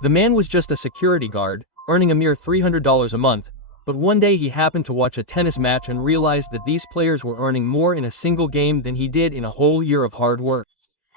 The man was just a security guard, earning a mere $300 a month, but one day he happened to watch a tennis match and realized that these players were earning more in a single game than he did in a whole year of hard work.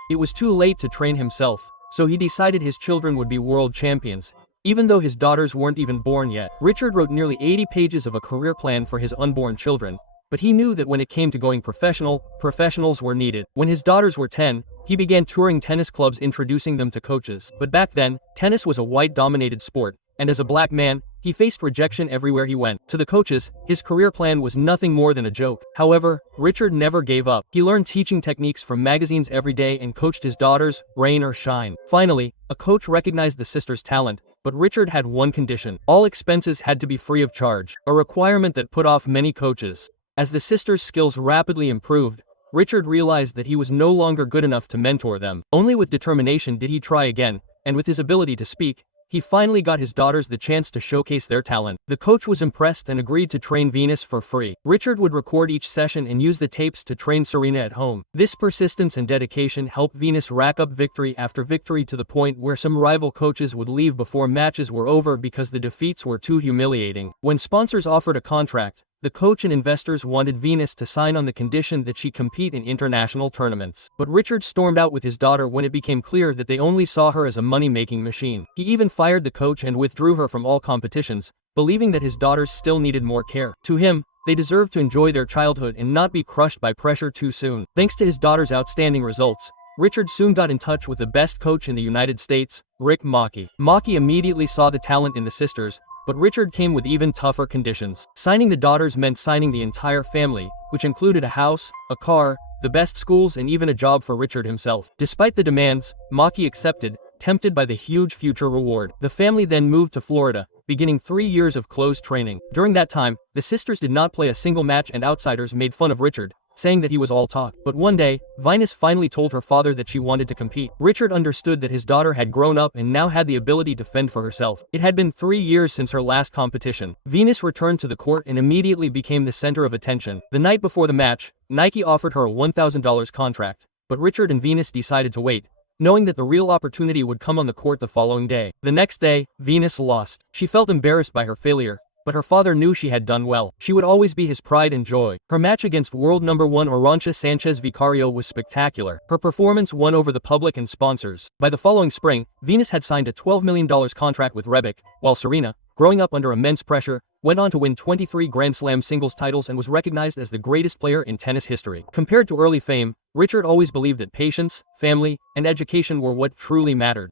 It was too late to train himself, so he decided his children would be world champions, even though his daughters weren't even born yet. Richard wrote nearly 80 pages of a career plan for his unborn children, but he knew that when it came to going professional, professionals were needed. When his daughters were 10, he began touring tennis clubs introducing them to coaches. But back then, tennis was a white-dominated sport, and as a black man, he faced rejection everywhere he went. To the coaches, his career plan was nothing more than a joke. However, Richard never gave up. He learned teaching techniques from magazines every day and coached his daughters, rain or shine. Finally, a coach recognized the sisters' talent, but Richard had one condition: all expenses had to be free of charge, a requirement that put off many coaches. As the sisters' skills rapidly improved, Richard realized that he was no longer good enough to mentor them. Only with determination did he try again, and with his ability to speak, he finally got his daughters the chance to showcase their talent. The coach was impressed and agreed to train Venus for free. Richard would record each session and use the tapes to train Serena at home. This persistence and dedication helped Venus rack up victory after victory to the point where some rival coaches would leave before matches were over because the defeats were too humiliating. When sponsors offered a contract, the coach and investors wanted Venus to sign on the condition that she compete in international tournaments. But Richard stormed out with his daughter when it became clear that they only saw her as a money-making machine. He even fired the coach and withdrew her from all competitions, believing that his daughters still needed more care. To him, they deserved to enjoy their childhood and not be crushed by pressure too soon. Thanks to his daughter's outstanding results, Richard soon got in touch with the best coach in the United States, Rick Mackey. Mackey immediately saw the talent in the sisters, but Richard came with even tougher conditions. Signing the daughters meant signing the entire family, which included a house, a car, the best schools and even a job for Richard himself. Despite the demands, Mackey accepted, tempted by the huge future reward. The family then moved to Florida, beginning 3 years of close training. During that time, the sisters did not play a single match and outsiders made fun of Richard, saying that he was all talk. But one day, Venus finally told her father that she wanted to compete. Richard understood that his daughter had grown up and now had the ability to fend for herself. It had been 3 years since her last competition. Venus returned to the court and immediately became the center of attention. The night before the match, Nike offered her a $1,000 contract, but Richard and Venus decided to wait, knowing that the real opportunity would come on the court the following day. The next day, Venus lost. She felt embarrassed by her failure, but her father knew she had done well. She would always be his pride and joy. Her match against world number 1 Arantxa Sanchez Vicario was spectacular. Her performance won over the public and sponsors. By the following spring, Venus had signed a $12 million contract with Reebok, while Serena, growing up under immense pressure, went on to win 23 Grand Slam singles titles and was recognized as the greatest player in tennis history. Compared to early fame, Richard always believed that patience, family, and education were what truly mattered.